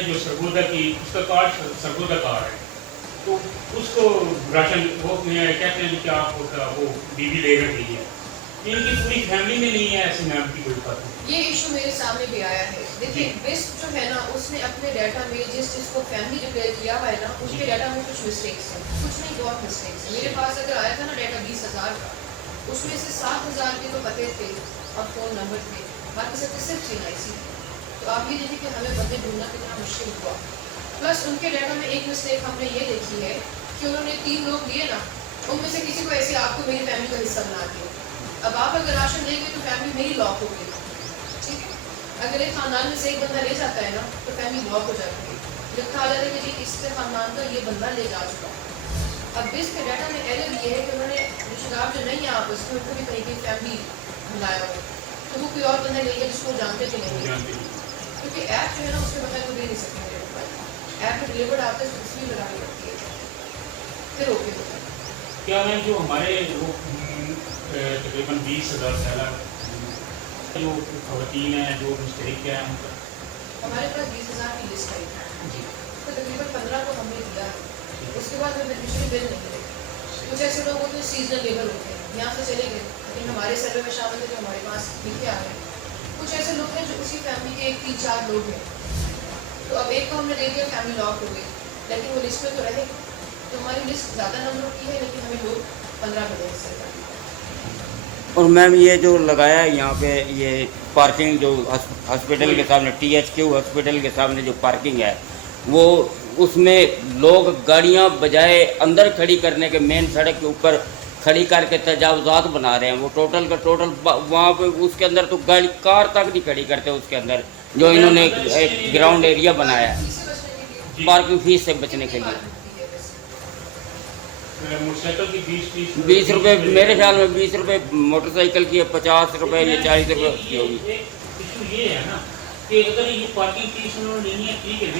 ना जो सरगोदा की उसका कार्ड सरगोदा कार्ड है, तो उसको राशन वो कहते हैं कि आप वो बीवी ले रखी है, इनकी पूरी फैमिली में नहीं है ऐसे नाम की कोई बात। ये इशू मेरे सामने भी आया है। देखिए बेस्ट जो है ना, उसने अपने डाटा में जिसको फैमिली डिक्लेयर किया हुआ है ना, उसके डाटा में कुछ मिस्टेक्स हैं, कुछ नहीं बहुत मिस्टेक्स हैं। मेरे पास अगर आया था ना डाटा 20,000 का, उसमें से 7,000 के तो पते थे और फ़ोन नंबर थे, बाकी सब सिर्फ CNIC थे। तो आप ये देखिए कि हमें बंदे ढूंढना कितना मुश्किल हुआ। प्लस उनके डाटा में एक मिस्टेक हमने ये देखी है कि उन्होंने 3 लोग दिए ना, उनमें से किसी को ऐसे आपको मेरी फैमिली का हिस्सा बना दिया। अब आप अगर राशन देंगे तो फैमिली मेरी लॉक होगी, ठीक है। अगर एक खानदान में से एक बंदा ले जाता है ना, तो फैमिली लॉक हो जाती है, जब कहा जाता है कि जी इसके खानदान का ये बंदा ले जा चुका। अब इसके डाटा में एरर ये है कि उन्होंने रिश्तेदार जो नहीं है आपस में, उनको भी कहीं कहीं फैमिली बुलाया हो, तो वो कोई और बंदा ले गया जिसको जानते थे नहीं, क्योंकि ऐप जो है ना उसके बगैर तो दे नहीं सकते। ऐप में डिलीवर्ड आते हैं तो उसमें लगानी पड़ती है, फिर ओके होता है। क्या मैम जो हमारे वो तकरीबन 20,000 सैलर जो खवातीन हैं जो मुस्तहिक है उनका, हमारे पास 20,000 की लिस्ट आई है, तो तकरीबन 15 को हमने दिया है। उसके बाद हमें बेनिफिशियरी बिल नहीं मिले। कुछ ऐसे लोग होते हैं सीजनल लेबर होते हैं, यहाँ से चले गए लेकिन हमारे सर्वे में शामिल थे जो हमारे पास लिखे आ गए। कुछ ऐसे लोग हैं जो उसी फैमिली के 1-3-4 लोग हैं, तो अब एक को हमने दे दिया, फैमिली लॉक हो गई, लेकिन वो लिस्ट में तो रहे। तो हमारी लिस्ट ज़्यादा नंबरों की है, लेकिन हमें लोग 15 मिले इससे। और मैम ये जो लगाया है यहाँ पे ये पार्किंग जो हॉस्पिटल के सामने THQ हॉस्पिटल के सामने जो पार्किंग है, वो उसमें लोग गाड़ियाँ बजाय अंदर खड़ी करने के मेन सड़क के ऊपर खड़ी करके तजावुज़ात बना रहे हैं। वो टोटल का टोटल वहाँ पे उसके अंदर तो गाड़ी कार तक नहीं खड़ी करते उसके अंदर, जो इन्होंने एक ग्राउंड एरिया बनाया है पार्किंग फीस से बचने के लिए। मोटरसाइकिल की 20 रुपये मेरे ख्याल में 20 रुपये मोटरसाइकिल की है, 50 रुपये या 40 रुपये की होगी। इशू ये है ना कि अगर ये पार्किंग फीस उन्होंने लेनी है ठीक है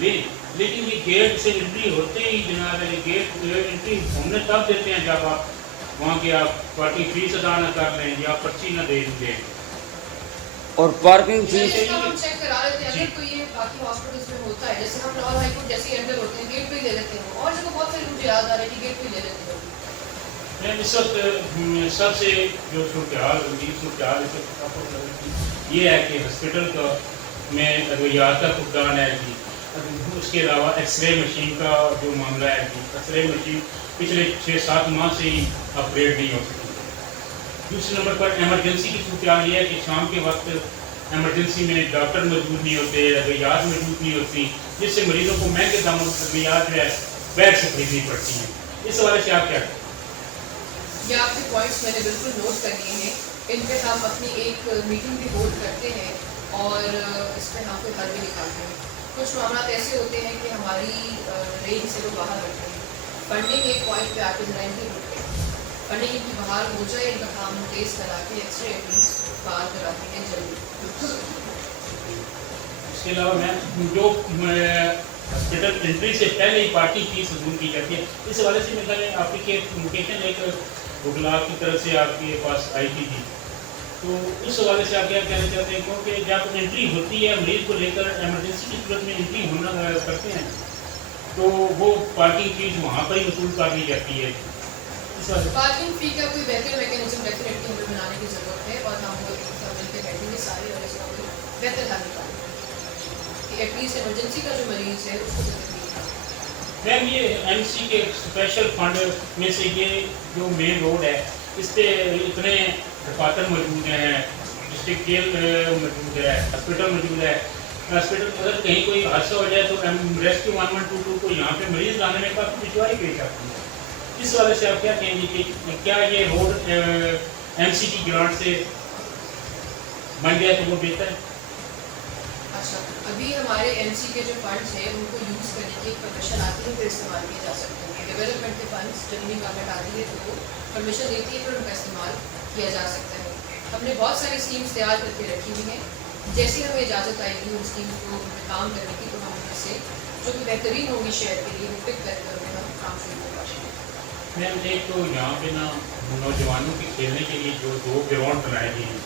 ले, लेकिन ये गेट से एंट्री होते ही जनाब है, गेट एंट्री हमने तब देते हैं जब आप वहाँ की आप पार्किंग फीस अदा न कर लें या पर्ची न दे दें। और पार्किंग फीस हम चेक करा लेते हैं, अगर कोई ये बाकी हॉस्पिटल्स में होता है, जैसे हम लॉ हाई कोर्ट जैसे एंटर होते हैं गेट पे ही ले लेते हैं, और जगह बहुत सारी मुझे याद आ रही है कि गेट पे ही ले लेते हैं। मैं इस वक्त सबसे जो सूरत ये है कि हॉस्पिटल का में अद्वियात का फुकदान है जी, उसके अलावा एक्सरे मशीन का जो मामला है जी, एक्सरे मशीन पिछले 6-7 माह से ही अपग्रेड नहीं हो सकी। दूसरे नंबर पर एमरजेंसी की सूरत ये है कि शाम के वक्त एमरजेंसी में डॉक्टर मौजूद नहीं होते, अद्वियात मौजूद नहीं होती, जिससे मरीजों को महंगे दामों अद्वियात जो है बैग से खरीदनी पड़ती हैं। इस हवाले से आप क्या करें? ये आपके पॉइंट्स मैंने बिल्कुल नोट कर लिए हैं, इन पे हम अपनी एक मीटिंग भी होल्ड करते हैं और इस पर हम कोई हल भी निकालते हैं। कुछ मामला ऐसे होते हैं कि हमारी रेंज से वो बाहर होते हैं, फंडिंग एक पॉइंट पे आके जराइम होते हैं, फंडिंग इनकी बाहर हो जाए, इनका काम हम तेज करा के एक्स्ट्रा एटलीस्ट बाहर कराते हैं जल्दी। इसके अलावा मैं जो हॉस्पिटल एंट्री से पहले ही पार्टी फीस वसूल की जाती है, इस हवाले से मेरे आपकी कम्युनिकेशन एक गुगलाब की तरफ से आपके पास आई थी, तो उस हवाले से आप क्या कहना चाहते हैं? क्योंकि जब एंट्री होती है मरीज को लेकर एमरजेंसी की सूरत में एंट्री होना करते हैं, तो वो पार्किंग फीस वहाँ पर ही वसूल कर ली जाती है। पार्किंग फी का कोई बेहतर मैकेनिज्म डेफिनेटली हमें बनाने की ज़रूरत है, और हम वो मिलकर बैठेंगे सारे और इसका कोई बेहतर हल निकालेंगे कि एटलीस्ट इमरजेंसी का जो मरीज़ है उसको मैम ये MC के स्पेशल फंड में से ये जो मेन रोड है इस पर इतने दफातर मौजूद हैं, डिस्ट्रिक्ट जेल मौजूद है, हॉस्पिटल मौजूद है। हॉस्पिटल अगर कहीं कोई हादसा हो जाए तो रेस्क्यू 1122 को यहाँ पे मरीज लाने में काफ़ी दुश्वारी पेश आती है। इस वजह से आप क्या कहेंगे कि क्या ये रोड MC की ग्रांट से बन गया तो वो बेहतर है? अच्छा, अभी हमारे MC के जो फंड्स हैं उनको यूज़ करने की परमिशन आती है, फिर इस्तेमाल किए जा सकते हैं। डेवलपमेंट के फंड्स जब भी गवर्नमेंट आती है तो वो परमिशन देती है, फिर उनका इस्तेमाल किया जा सकता है। हमने बहुत सारी स्कीम्स तैयार करके रखी हुई हैं, जैसे हमें इजाज़त आएगी उन स्कीम को काम करने की, तो हम उनसे जो भी बेहतरीन होंगी शहर के लिए वो पिक करके उनमें हम काम शुरू कर पाएंगे। मैम एक तो यहाँ पे ना नौजवानों के खेलने के लिए जो 2 ग्राउंड बनाए गए हैं,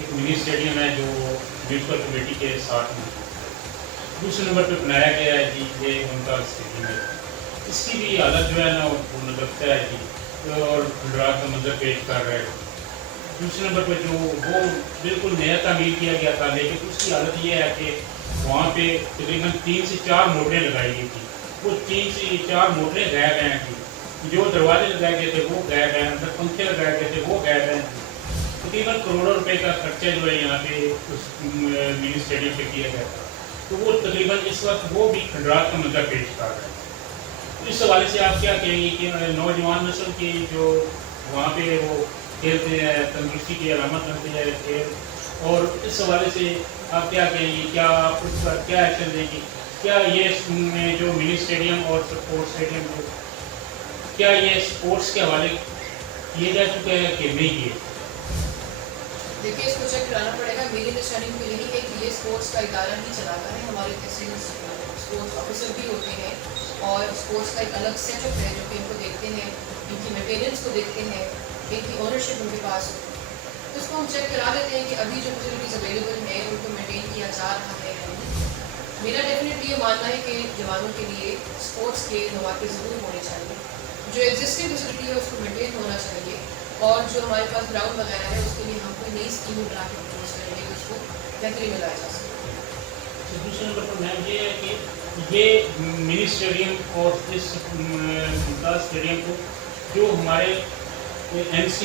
एक मिनी स्टेडियम है जो म्यूनसिपल कमेटी के साथ में, दूसरे नंबर पे बनाया गया है जी ये उनका स्टेडियम है। इसकी भी हालत जो है ना वो लगता है जी और खंडरात का मंजर पेश कर रहा है। दूसरे नंबर पे जो वो बिल्कुल नया तामीर किया गया था, लेकिन उसकी हालत ये है कि वहाँ पे तकरीबन 3 से 4 मोटरें लगाई गई थी। वो 3 से 4 मोटरें गायब हैं थी, जो दरवाजे लगाए गए थे वो गायब हैं, अंदर पंखे लगाए गए थे वो गायब हैं। तकरीबन करोड़ों रुपए का खर्चा जो है यहाँ पे उस मिनी स्टेडियम पे किया गया था, तो वो तकरीबन इस वक्त वो भी खंडरात का मंजर पेश कर रहा है। तो इस हवाले से आप क्या कहेंगे कि नौजवान नस्ल की जो वहाँ पे वो खेलते हैं, तंदुरुस्ती की अलामत बनते हैं खेल, और इस हवाले से आप क्या कहेंगे, क्या आप उस पर क्या एक्शन देंगे? क्या ये जो मिनी स्टेडियम और स्पोर्ट्स स्टेडियम को क्या ये स्पोर्ट्स के हवाले किए जा चुके हैं कि नहीं किए? देखिए, इसको चेक कराना पड़ेगा। मेरी अंडरस्टैंडिंग तो यही है कि ये स्पोर्ट्स का इदारा ही चलाता है। हमारे तहसील स्पोर्ट्स ऑफिसर भी होते हैं और स्पोर्ट्स का एक अलग सेटअप है जो कि इनको देखते हैं, इनकी मेंटेनेंस को देखते हैं, इनकी ओनरशिप उनके पास हो। तो इसको हम चेक करा देते हैं कि अभी जो फैसिलिटीज़ अवेलेबल है उनको मेंटेन किया जा रहा है या नहीं। मेरा डेफिनेटली ये मानना है कि जवानों के लिए स्पोर्ट्स के मौके ज़रूर होने चाहिए। जो एग्जिस्टिंग फैसिलिटी है उसको मेंटेन होना चाहिए, और जो हमारे पास ग्राउंड वगैरह है उसके लिए हम कोई नई स्कीम बना के प्रपोज करेंगे कि उसको बेहतरी में लाया जा सके। दूसरे नंबर पर मैम ये है कि ये मिनी स्टेडियम और इस मुमताज़ स्टेडियम को जो हमारे MC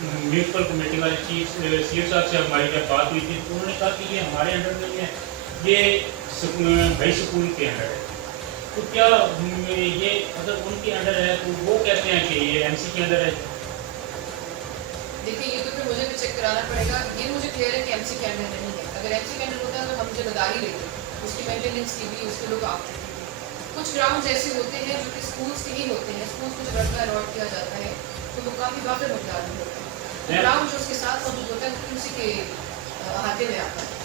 म्यूनसिपल कमेटी वाले चीफ सीएम साहब से हमारी जब बात हुई थी तो उन्होंने कहा कि ये हमारे अंडर नहीं है, ये हाई स्कूल के अंडर है। तो क्या ये अगर उनके अंडर है तो वो कहते हैं कि ये MC के अंडर है? देखिए, ये तो फिर मुझे भी चेक कराना पड़ेगा। ये मुझे क्लियर है कि MC के अंडर नहीं है। अगर MC के अंडर होता तो हम जिम्मेदारी लेते, उसकी मेंटेनेंस की भी, उसके लोग आप देते। कुछ ग्राउंड ऐसे होते हैं जो कि स्कूल्स के ही होते हैं, स्कूल्स को जब लड़का अलॉट किया जाता है तो वो काफ़ी वाक़ई मकदार में होता है। ग्राउंड जो उसके साथ मौजूद होता है वो उसी के अहाते में आता है।